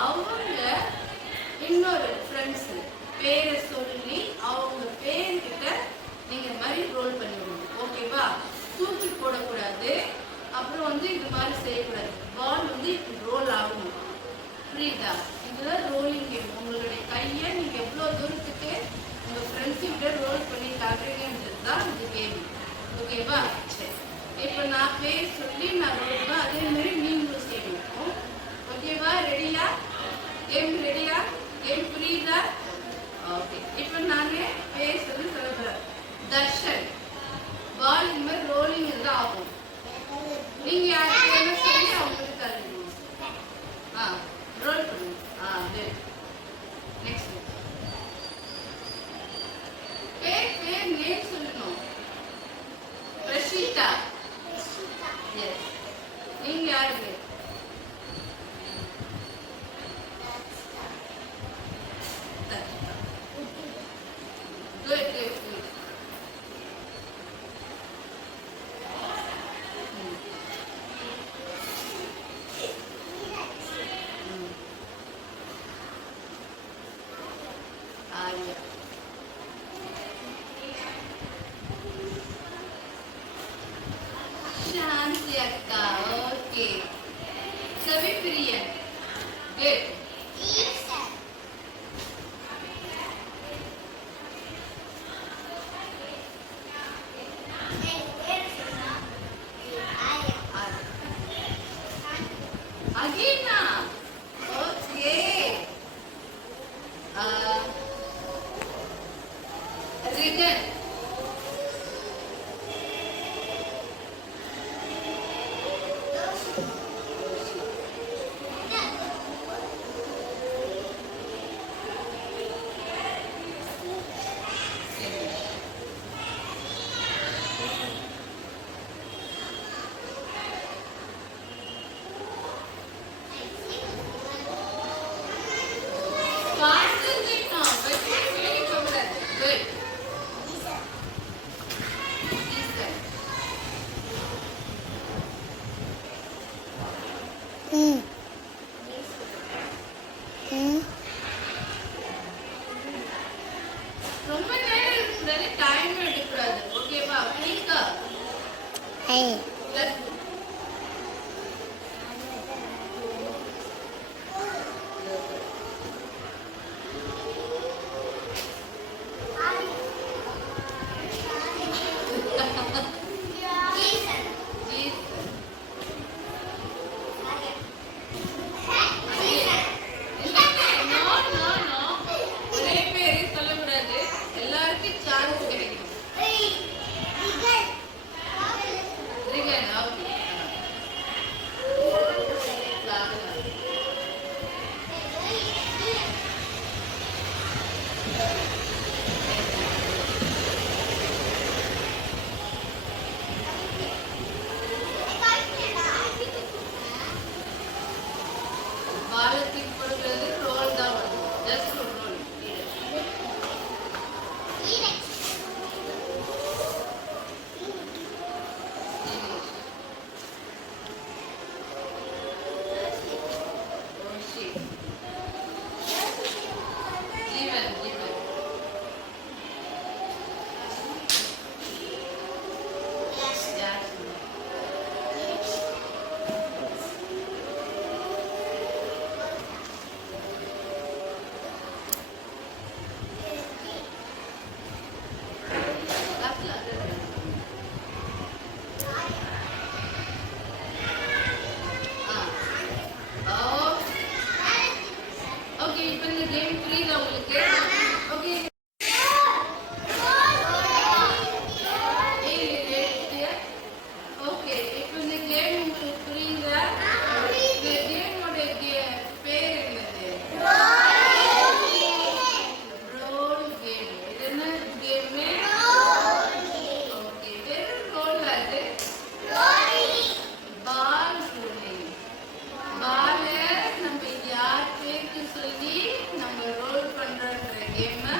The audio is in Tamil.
அவங்க இன்னொரு ஃப்ரெண்ட்ஸ் பேரை சொல்லி அவங்க பேர்கிட்ட நீங்க மாதிரி ரோல் பண்ணிவிடணும். ஓகேவா? தூக்கி போடக்கூடாது. அப்புறம் இது மாதிரி செய்யக்கூடாது. பால் இப்படி ரோல் ஆகணும். புரியுதா? இதுதான் ரோலிங் கேம். உங்களுடைய கையை நீங்க எவ்வளவு தூரத்துக்கு உங்க ஃப்ரெண்ட்ஸ் கிட்ட ரோல் பண்ணி காட்டுறீங்கன்றது தான் இந்த கேம். ஓகேவா? சரி, இப்போ நான் பேர் சொல்லி நான் ரோல் அதே மாதிரி நீங்களும் செய்யணும். ஓகேவா? ரெடியா? கேம் ரெடியா? கேம் புரியுதா? ஓகே, இப்போ நானே பேர் சொல்லி சொல்ல போறேன். தர்ஷன். பால் இந்த மாதிரி ரோலிங் தான் ஆகும். நீங்க யாருக்கு என்ன சொல்லி அவங்களுக்கு தரணும். ரோல் பண்ணுங்க. நெக்ஸ்ட் பேர் நேம் சொல்லணும். பிரஷிதா. எஸ். நீங்க யாருக்கு? Shanti akka. Okay. Savi Priya. Good. Agina. Okay. Regan. ரொம்ப நேரம் இருக்குறது டைம் எடுக்கக்கூடாது. ஓகேவா? பிளீக்கா. சொல்லி நம்ம ரோல் பண்ற கேம்